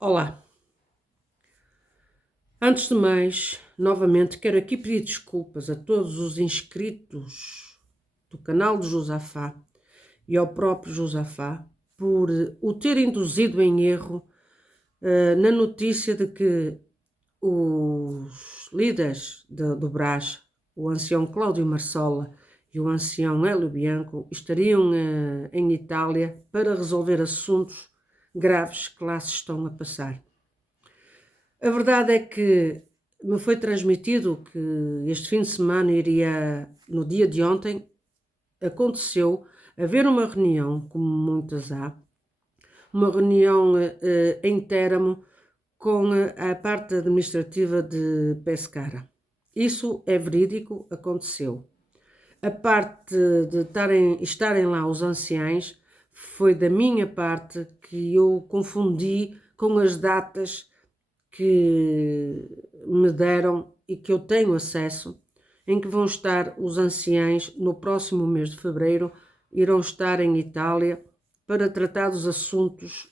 Olá, antes de mais, novamente quero aqui pedir desculpas a todos os inscritos do canal de Josafá e ao próprio Josafá por o ter induzido em erro na notícia de que os líderes do Brás, o ancião Cláudio Marsola e o ancião Hélio Bianco, estariam em Itália para resolver assuntos graves que lá se estão a passar. A verdade é que me foi transmitido que este fim de semana no dia de ontem, aconteceu haver uma reunião, como muitas há, uma reunião em Teramo com a parte administrativa de Pescara. Isso é verídico, aconteceu. A parte de estarem lá os anciães foi da minha parte que eu confundi com as datas que me deram e que eu tenho acesso, em que vão estar os anciães no próximo mês de fevereiro, irão estar em Itália para tratar dos assuntos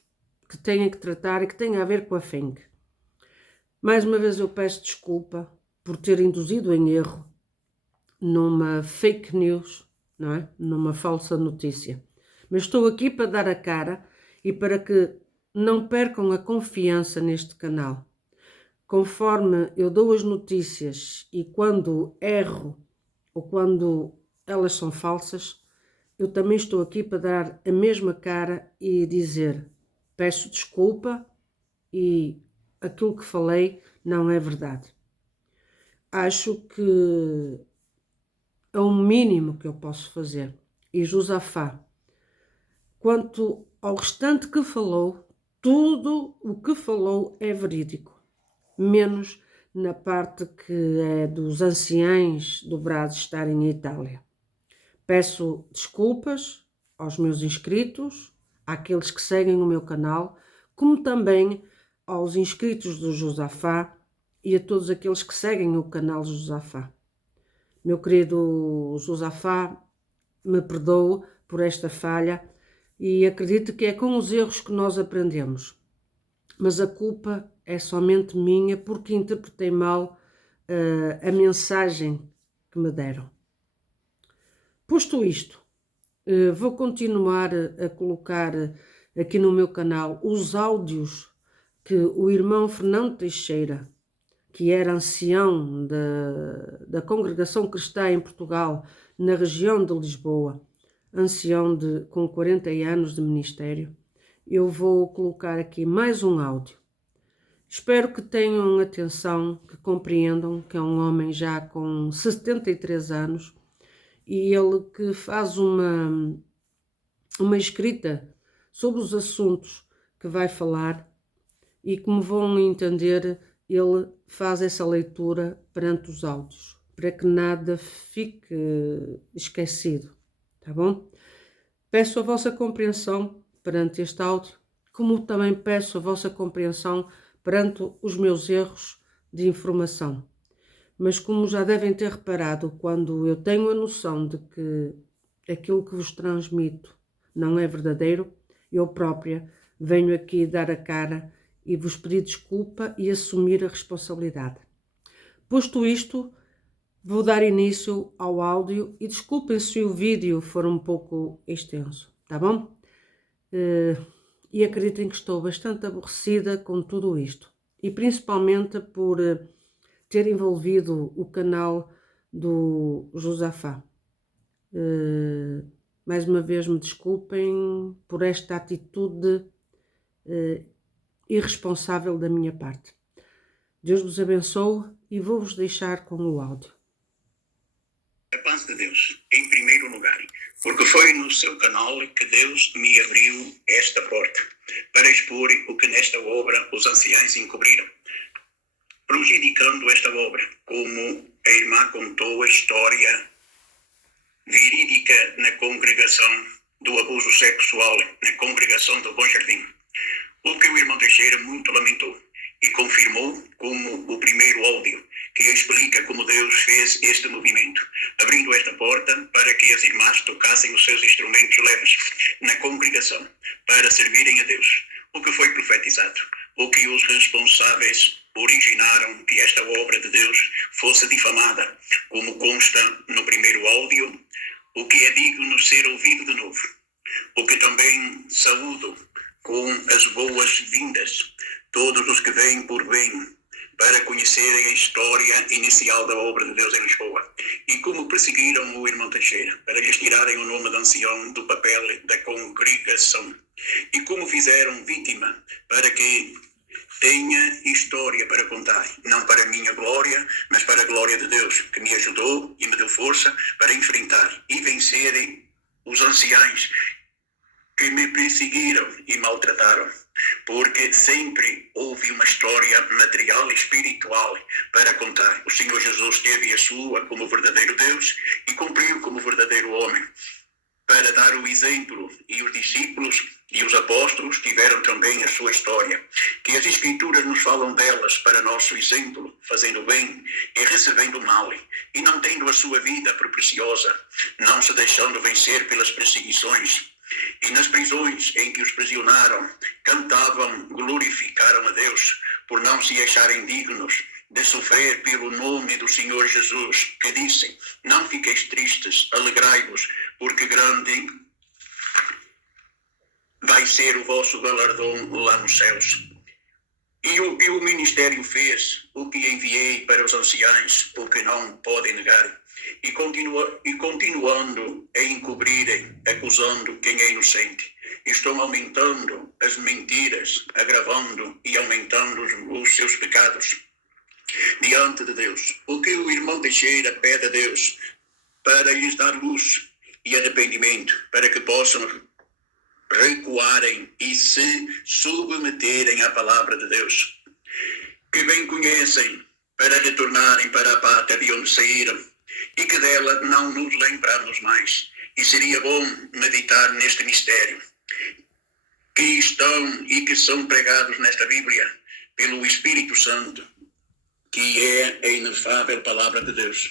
que têm que tratar e que têm a ver com a FENC. Mais uma vez eu peço desculpa por ter induzido em erro numa fake news, não é? Numa falsa notícia. Mas estou aqui para dar a cara e para que não percam a confiança neste canal. Conforme eu dou as notícias e quando erro ou quando elas são falsas, eu também estou aqui para dar a mesma cara e dizer: peço desculpa e aquilo que falei não é verdade. Acho que é o mínimo que eu posso fazer. E Josafá, quanto ao restante que falou, tudo o que falou é verídico, menos na parte que é dos anciães do Brás estarem em Itália. Peço desculpas aos meus inscritos, àqueles que seguem o meu canal, como também aos inscritos do Josafá e a todos aqueles que seguem o canal Josafá. Meu querido Josafá, me perdoe por esta falha e acredito que é com os erros que nós aprendemos. Mas a culpa é somente minha porque interpretei mal a mensagem que me deram. Posto isto, vou continuar a colocar aqui no meu canal os áudios que o irmão Fernando Teixeira, que era ancião da Congregação Cristã em Portugal, na região de Lisboa, ancião com 40 anos de ministério, eu vou colocar aqui mais um áudio. Espero que tenham atenção, que compreendam que é um homem já com 73 anos e ele que faz uma escrita sobre os assuntos que vai falar e, como vão entender, ele faz essa leitura perante os áudios, para que nada fique esquecido, tá bom? Peço a vossa compreensão perante este áudio, como também peço a vossa compreensão perante os meus erros de informação. Mas como já devem ter reparado, quando eu tenho a noção de que aquilo que vos transmito não é verdadeiro, eu própria venho aqui dar a cara e vos pedir desculpa e assumir a responsabilidade. Posto isto, vou dar início ao áudio e desculpem se o vídeo for um pouco extenso, tá bom? E acreditem que estou bastante aborrecida com tudo isto. E principalmente por ter envolvido o canal do Josafá. Mais uma vez me desculpem por esta atitude irresponsável da minha parte. Deus vos abençoe e vou-vos deixar com o áudio. A paz de Deus, em primeiro lugar, porque foi no seu canal que Deus me abriu esta porta para expor o que nesta obra os anciãos encobriram, prejudicando esta obra, como a irmã contou a história verídica na congregação do abuso sexual, na congregação do Bom Jardim, o que o irmão Teixeira muito lamentou e confirmou como o primeiro áudio que explica como Deus fez este movimento, abrindo esta porta para que as irmãs tocassem os seus instrumentos leves na congregação para servirem a Deus, o que foi profetizado ou que os responsáveis originaram que esta obra de Deus fosse difamada, como consta no primeiro áudio, o que é digno de ser ouvido de novo. O que também saúdo com as boas-vindas todos os que vêm por bem para conhecerem a história inicial da obra de Deus em Lisboa, e como perseguiram o irmão Teixeira para lhes tirarem o nome de ancião do papel da congregação, e como fizeram vítima para que tenha história para contar, não para a minha glória, mas para a glória de Deus, que me ajudou e me deu força para enfrentar e vencerem os anciães que me perseguiram e maltrataram, porque sempre houve uma história material e espiritual para contar. O Senhor Jesus teve a sua como verdadeiro Deus e cumpriu como verdadeiro homem, para dar o exemplo, e os discípulos e os apóstolos tiveram também a sua história, que as Escrituras nos falam delas para nosso exemplo, fazendo bem e recebendo mal, e não tendo a sua vida por preciosa, não se deixando vencer pelas perseguições. E nas prisões em que os prisionaram, cantavam, glorificaram a Deus, por não se acharem dignos de sofrer pelo nome do Senhor Jesus, que disse: não fiqueis tristes, alegrai-vos, porque grande vai ser o vosso galardão lá nos céus. E o ministério fez o que enviei para os anciães, o que não podem negar, e continuando a encobrirem, acusando quem é inocente. Estão aumentando as mentiras, agravando e aumentando os seus pecados diante de Deus. O que o irmão Teixeira pede a Deus para lhes dar luz e arrependimento, para que possam recuarem e se submeterem à palavra de Deus, que bem conhecem, para retornarem para a pátria de onde saíram, e que dela não nos lembramos mais. E seria bom meditar neste mistério, que estão e que são pregados nesta Bíblia pelo Espírito Santo, que é a inefável palavra de Deus,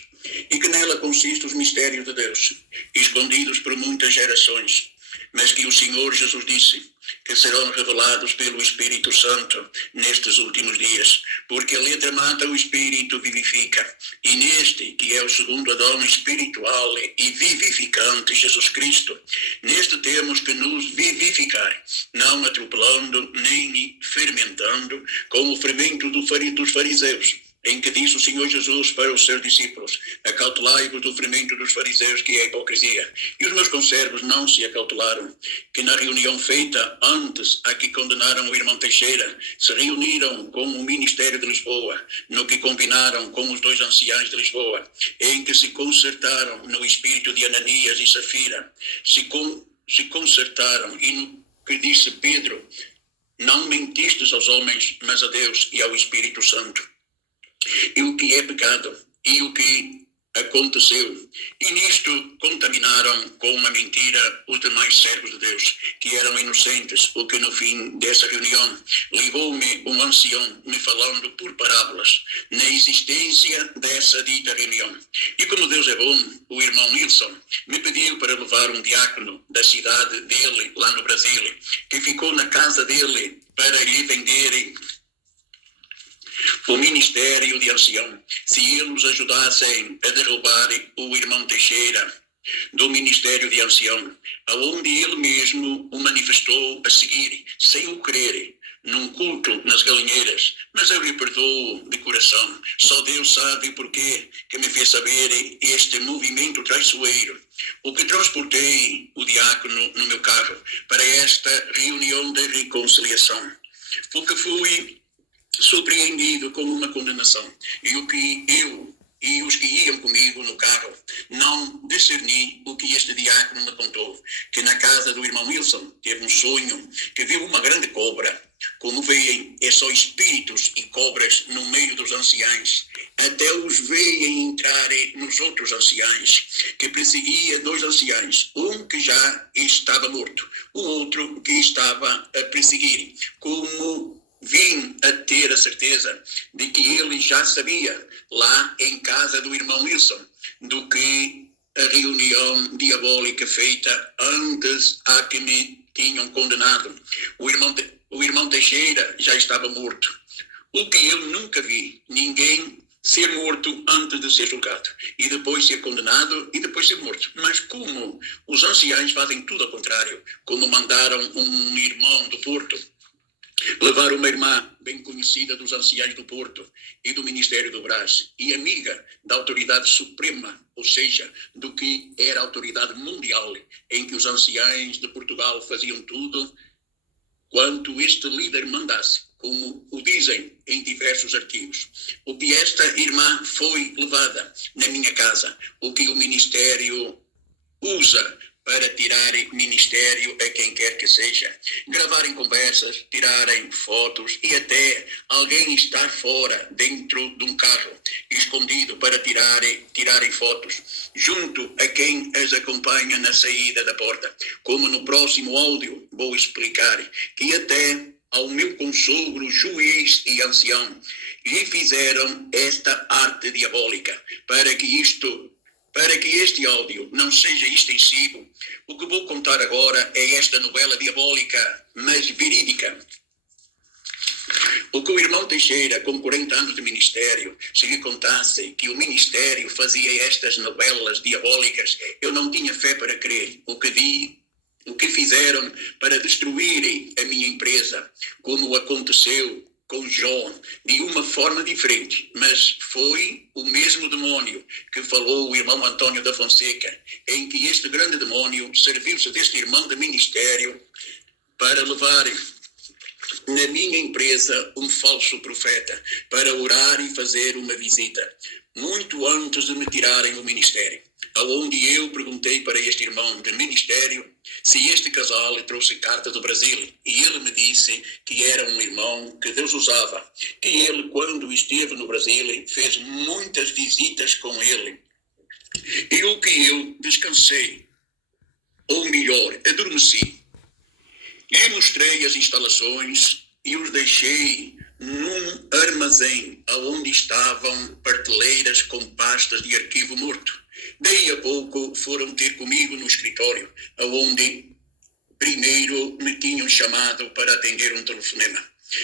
e que nela consistem os mistérios de Deus, escondidos por muitas gerações, mas que o Senhor Jesus disse que serão revelados pelo Espírito Santo nestes últimos dias, porque a letra mata, o Espírito vivifica, e neste, que é o segundo Adão espiritual e vivificante, Jesus Cristo, neste temos que nos vivificar, não atropelando nem fermentando com o fermento dos fariseus, em que disse o Senhor Jesus para os seus discípulos: acautelai-vos do fermento dos fariseus, que é a hipocrisia. E os meus conservos não se acautelaram, que na reunião feita antes a que condenaram o irmão Teixeira, se reuniram com o Ministério de Lisboa, no que combinaram com os dois anciãos de Lisboa, em que se concertaram no espírito de Ananias e Safira, se concertaram, e no que disse Pedro: não mentistes aos homens, mas a Deus e ao Espírito Santo, e o que é pecado, e o que aconteceu. E nisto contaminaram com uma mentira os demais servos de Deus, que eram inocentes, o que no fim dessa reunião ligou-me um ancião, me falando por parábolas, na existência dessa dita reunião. E como Deus é bom, o irmão Nilson me pediu para levar um diácono da cidade dele, lá no Brasil, que ficou na casa dele para lhe venderem o ministério de ancião, se eles ajudassem a derrubar o irmão Teixeira do ministério de ancião, aonde ele mesmo o manifestou a seguir, sem o querer, num culto nas galinheiras, mas eu lhe perdoo de coração. Só Deus sabe o porquê que me fez saber este movimento traiçoeiro. O que transportei o diácono no meu carro para esta reunião de reconciliação, porque fui surpreendido com uma condenação, e o que eu e os que iam comigo no carro não discerni o que este diácono me contou, que na casa do irmão Wilson teve um sonho, que viu uma grande cobra. Como veem, é só espíritos e cobras no meio dos anciães, até os veem entrarem nos outros anciães, que perseguia dois anciães, um que já estava morto, o outro que estava a perseguir. Como vim a ter a certeza de que ele já sabia, lá em casa do irmão Wilson, do que a reunião diabólica feita antes a que me tinham condenado. O irmão Teixeira Teixeira já estava morto. O que eu nunca vi ninguém ser morto antes de ser julgado, e depois ser condenado, e depois ser morto. Mas como os anciães fazem tudo ao contrário, como mandaram um irmão do Porto levar uma irmã bem conhecida dos anciães do Porto e do Ministério do Brás, e amiga da autoridade suprema, ou seja, do que era a autoridade mundial, em que os anciães de Portugal faziam tudo quanto este líder mandasse, como o dizem em diversos artigos. O que esta irmã foi levada na minha casa, o que o Ministério usa para tirarem ministério a quem quer que seja, gravarem conversas, tirarem fotos e até alguém estar fora, dentro de um carro, escondido para tirarem fotos, junto a quem as acompanha na saída da porta. Como no próximo áudio vou explicar, que até ao meu consogro, juiz e ancião, lhe fizeram esta arte diabólica, para que este áudio não seja extensivo. O que vou contar agora é esta novela diabólica, mas verídica. O que o irmão Teixeira, com 40 anos de ministério, se lhe contasse que o ministério fazia estas novelas diabólicas, eu não tinha fé para crer. O que fizeram para destruírem a minha empresa, como aconteceu com João, de uma forma diferente, mas foi o mesmo demônio que falou o irmão Antônio da Fonseca, em que este grande demônio serviu-se deste irmão de ministério para levar na minha empresa um falso profeta, para orar e fazer uma visita, muito antes de me tirarem o ministério, aonde eu perguntei para este irmão de ministério se este casal lhe trouxe carta do Brasil, e ele me disse que era um irmão que Deus usava, que ele, quando esteve no Brasil, fez muitas visitas com ele, e o que eu descansei, ou melhor, adormeci, lhe mostrei as instalações e os deixei num armazém onde estavam prateleiras com pastas de arquivo morto. Daí a pouco foram ter comigo no escritório, onde primeiro me tinham chamado para atender um telefonema.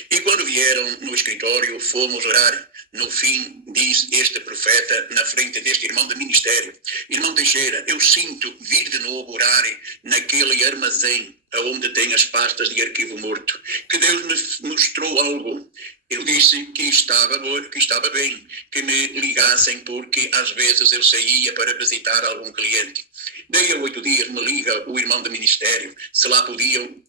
E quando vieram no escritório, fomos orar. No fim, diz este profeta, na frente deste irmão de ministério: irmão Teixeira, eu sinto vir de novo orar naquele armazém onde tem as pastas de arquivo morto, que Deus me mostrou algo. Eu disse que estava bem, que me ligassem, porque às vezes eu saía para visitar algum cliente. Daí a 8 dias me liga o irmão do ministério se lá podiam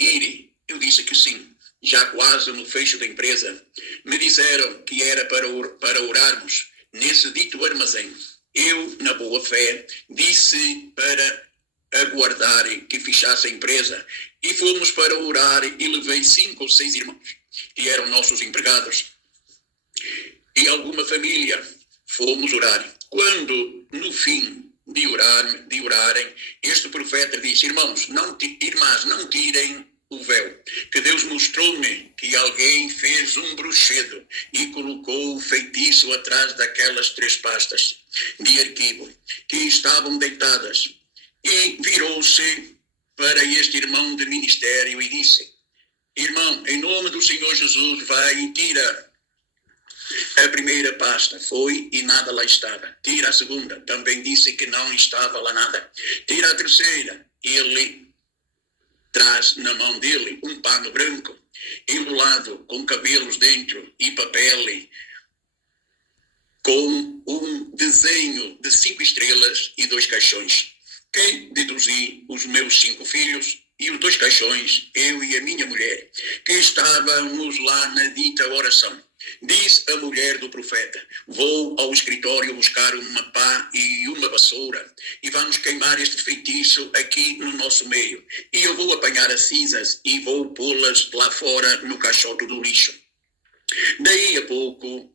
ir. Eu disse que sim, já quase no fecho da empresa. Me disseram que era para orarmos nesse dito armazém. Eu, na boa fé, disse para aguardarem que fechasse a empresa, e fomos para orar, e levei 5 ou 6 irmãos que eram nossos empregados e alguma família. Fomos orar. Quando no fim de orarem, este profeta disse: irmãs, não tirem o véu, que Deus mostrou-me que alguém fez um bruxedo e colocou o feitiço atrás daquelas 3 pastas de arquivo que estavam deitadas. E virou-se para este irmão de ministério e disse: irmão, em nome do Senhor Jesus, vai e tira a primeira pasta. Foi e nada lá estava. Tira a segunda. Também disse que não estava lá nada. Tira a terceira. Ele traz na mão dele um pano branco, enrolado com cabelos dentro e papel, com um desenho de 5 estrelas e 2 caixões. Que deduzi os meus 5 filhos e os 2 caixões, eu e a minha mulher, que estávamos lá na dita oração. Diz a mulher do profeta: vou ao escritório buscar uma pá e uma vassoura e vamos queimar este feitiço aqui no nosso meio. E eu vou apanhar as cinzas e vou pô-las lá fora no caixote do lixo. Daí a pouco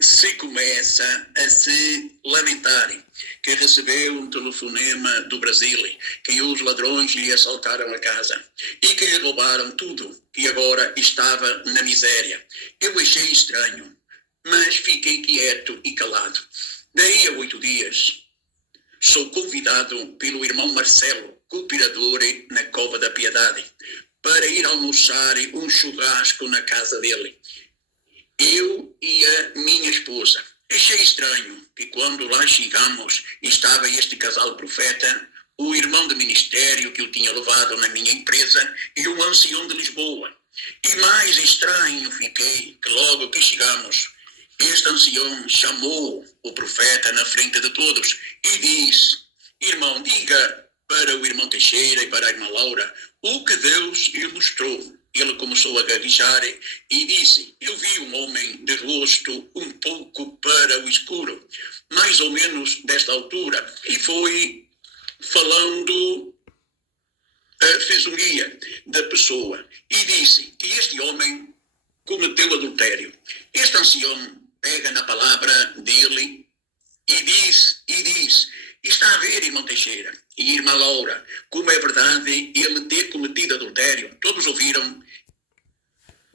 se começa a se lamentar que recebeu um telefonema do Brasil, que os ladrões lhe assaltaram a casa e que lhe roubaram tudo, que agora estava na miséria. Eu achei estranho, mas fiquei quieto e calado. Daí a 8 dias, sou convidado pelo irmão Marcelo, cooperador na Cova da Piedade, para ir almoçar um churrasco na casa dele. Eu e a minha esposa. Achei estranho que quando lá chegamos estava este casal profeta, o irmão de ministério que eu tinha levado na minha empresa e o ancião de Lisboa. E mais estranho fiquei que logo que chegamos, este ancião chamou o profeta na frente de todos e disse: irmão, diga para o irmão Teixeira e para a irmã Laura o que Deus lhe mostrou. Ele começou a gaguejar e disse: eu vi um homem de rosto um pouco para o escuro, mais ou menos desta altura, e foi falando, fez um guia da pessoa e disse que este homem cometeu adultério. Este ancião pega na palavra dele e diz, está a ver, irmão Teixeira e irmã Laura, como é verdade ele ter cometido adultério. Todos ouviram.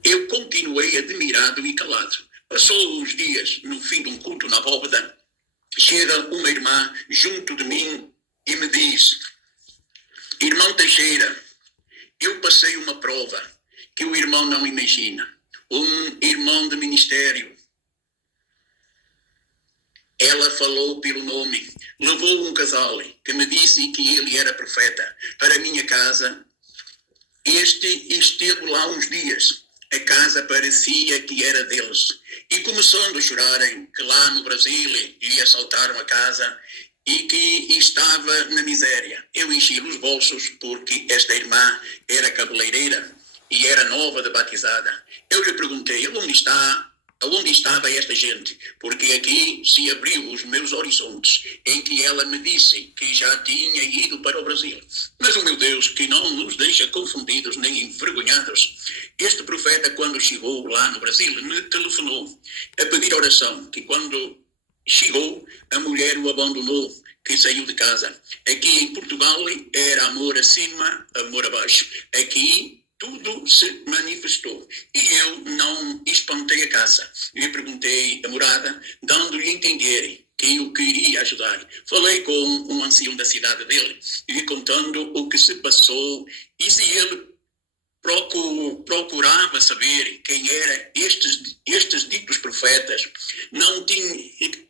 Eu continuei admirado e calado. Passou uns dias, no fim de um culto na bóveda, chega uma irmã junto de mim e me diz: irmão Teixeira, eu passei uma prova que o irmão não imagina. Um irmão de ministério. Ela falou pelo nome, levou um casal que me disse que ele era profeta para a minha casa. Este esteve lá uns dias. A casa parecia que era deles. E começando a chorarem que lá no Brasil lhe assaltaram a casa e que estava na miséria. Eu enchi os bolsos porque esta irmã era cabeleireira e era nova de batizada. Eu lhe perguntei: aonde estava esta gente? Porque aqui se abriu os meus horizontes, em que ela me disse que já tinha ido para o Brasil. Mas o meu Deus, que não nos deixa confundidos nem envergonhados. Este profeta, quando chegou lá no Brasil, me telefonou a pedir oração, que quando chegou, a mulher o abandonou, que saiu de casa. Aqui em Portugal era amor acima, amor abaixo. Aqui tudo se manifestou. E eu não espantei a casa. Lhe perguntei a morada, dando-lhe a entender que eu queria ajudar. Falei com um ancião da cidade dele, lhe contando o que se passou e se ele procurava saber quem eram estes ditos profetas.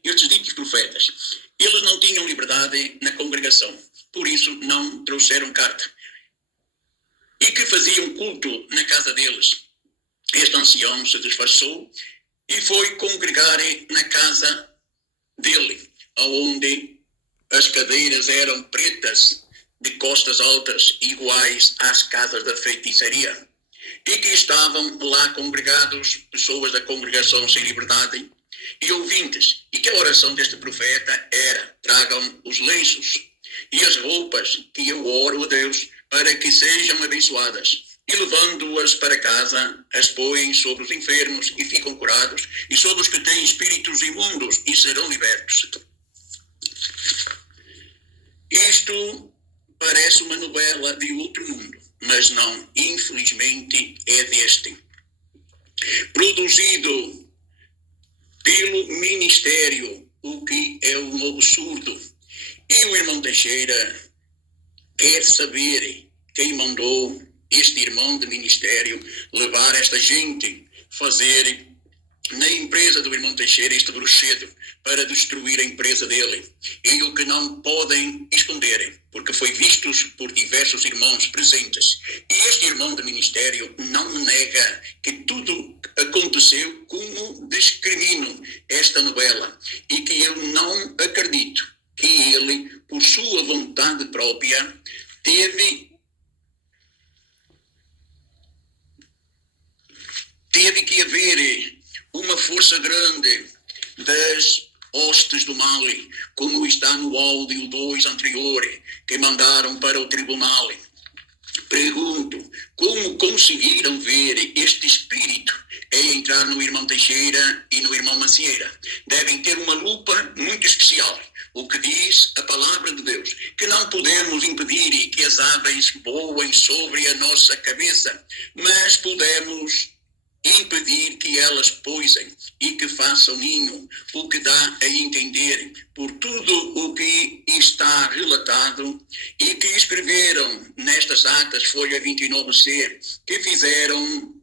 Estes ditos profetas. Eles não tinham liberdade na congregação, por isso não trouxeram carta. E que faziam culto na casa deles. Este ancião se disfarçou e foi congregar na casa dele, onde as cadeiras eram pretas, de costas altas, iguais às casas da feitiçaria, e que estavam lá congregados pessoas da congregação sem liberdade e ouvintes, e que a oração deste profeta era: tragam os lenços e as roupas que eu oro a Deus para que sejam abençoadas, e levando-as para casa, as põem sobre os enfermos e ficam curados, e sobre os que têm espíritos imundos e serão libertos. Isto parece uma novela de outro mundo, mas não, infelizmente é deste. Produzido pelo Ministério, o que é um absurdo. E o irmão Teixeira quer saber quem mandou este irmão de ministério levar esta gente, fazer na empresa do irmão Teixeira este bruxedo para destruir a empresa dele. E o que não podem esconder, porque foi visto por diversos irmãos presentes. E este irmão de ministério não me nega que tudo aconteceu como discrimino esta novela, e que eu não acredito que ele, por sua vontade própria, teve que haver uma força grande das hostes do mal, como está no áudio 2 anterior, que mandaram para o tribunal. Pergunto, como conseguiram ver este espírito entrar no irmão Teixeira e no irmão Macieira? Devem ter uma lupa muito especial. O que diz a palavra de Deus, que não podemos impedir que as aves voem sobre a nossa cabeça, mas podemos impedir que elas poisem e que façam ninho, o que dá a entender por tudo o que está relatado e que escreveram nestas atas, folha 29C, que fizeram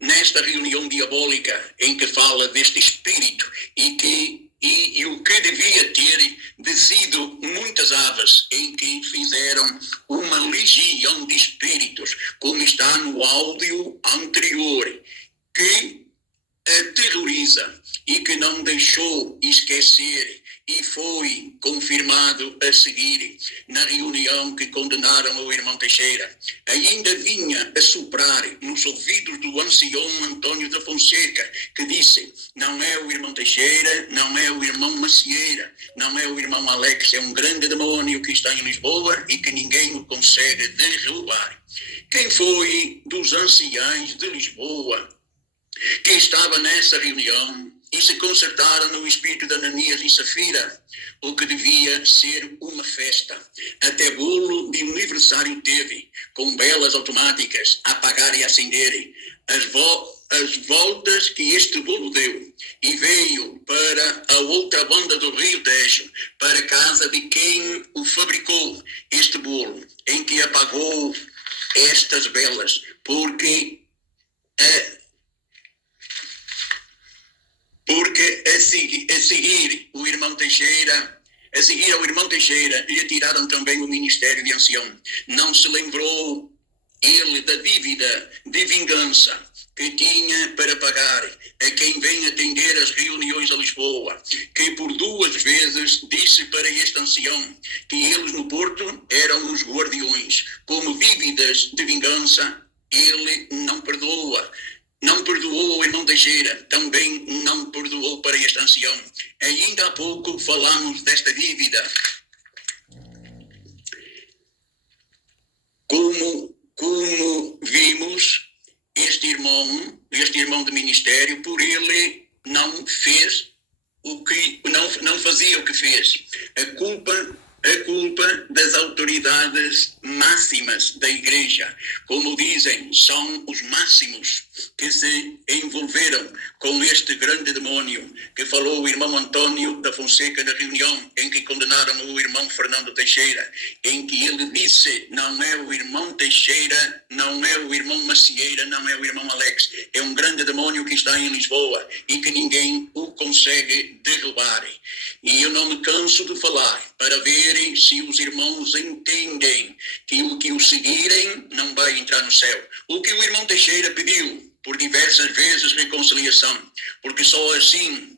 nesta reunião diabólica em que fala deste espírito e o que devia ter descido muitas aves, em que fizeram uma legião de espíritos, como está no áudio anterior, que aterroriza e que não deixou esquecer e foi confirmado a seguir na reunião que condenaram o irmão Teixeira. Ainda vinha a soprar nos ouvidos do ancião Antônio da Fonseca, que disse: não é o irmão Teixeira, não é o irmão Macieira, não é o irmão Alex, é um grande demônio que está em Lisboa e que ninguém o consegue derrubar. Quem foi dos anciães de Lisboa que estava nessa reunião e se concertaram no espírito de Ananias e Safira, o que devia ser uma festa? Até bolo de aniversário teve, com velas automáticas a apagar e acenderem. As voltas que este bolo deu, e veio para a outra banda do Rio Tejo, para a casa de quem o fabricou, este bolo, em que apagou estas velas, porque a seguir ao irmão Teixeira, lhe tiraram também o ministério de ancião. Não se lembrou ele da dívida de vingança que tinha para pagar a quem vem atender as reuniões a Lisboa, que por 2 vezes disse para este ancião que eles no Porto eram os guardiões. Como dívidas de vingança, ele não perdoa. Não perdoou o irmão Teixeira, também não perdoou para este ancião. Ainda há pouco falamos desta dívida. Como vimos, este irmão de ministério, por ele não fez o que não fazia o que fez. A culpa das autoridades máximas da igreja, como dizem, são os máximos que se envolveram com este grande demônio que falou o irmão Antônio da Fonseca na reunião em que condenaram o irmão Fernando Teixeira, em que ele disse: não é o irmão Teixeira, não é o irmão Macieira, não é o irmão Alex, é um grande demônio que está em Lisboa e que ninguém o consegue derrubar. E eu não me canso de falar para verem se os irmãos entendem que o que o seguirem não vai entrar no céu. O que o irmão Teixeira pediu por diversas vezes, reconciliação, porque só assim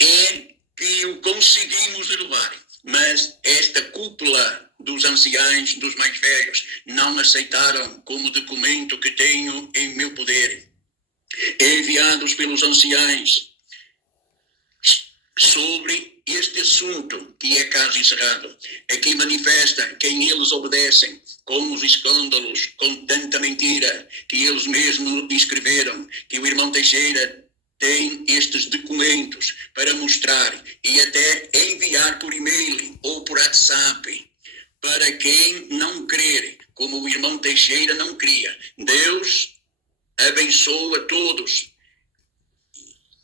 é que o conseguimos derrubar. Mas esta cúpula dos anciãos, dos mais velhos, não aceitaram como documento que tenho em meu poder, enviados pelos anciãos, sobre este assunto, que é caso encerrado. Aqui manifesta quem eles obedecem, com os escândalos, com tanta mentira que eles mesmos escreveram, que o irmão Teixeira tem estes documentos para mostrar e até enviar por e-mail ou por WhatsApp para quem não crer, como o irmão Teixeira não cria. Deus abençoa todos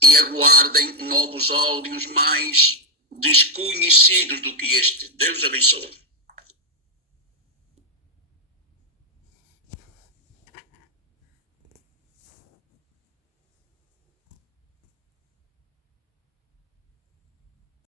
e aguardem novos áudios mais desconhecidos do que este. Deus abençoe.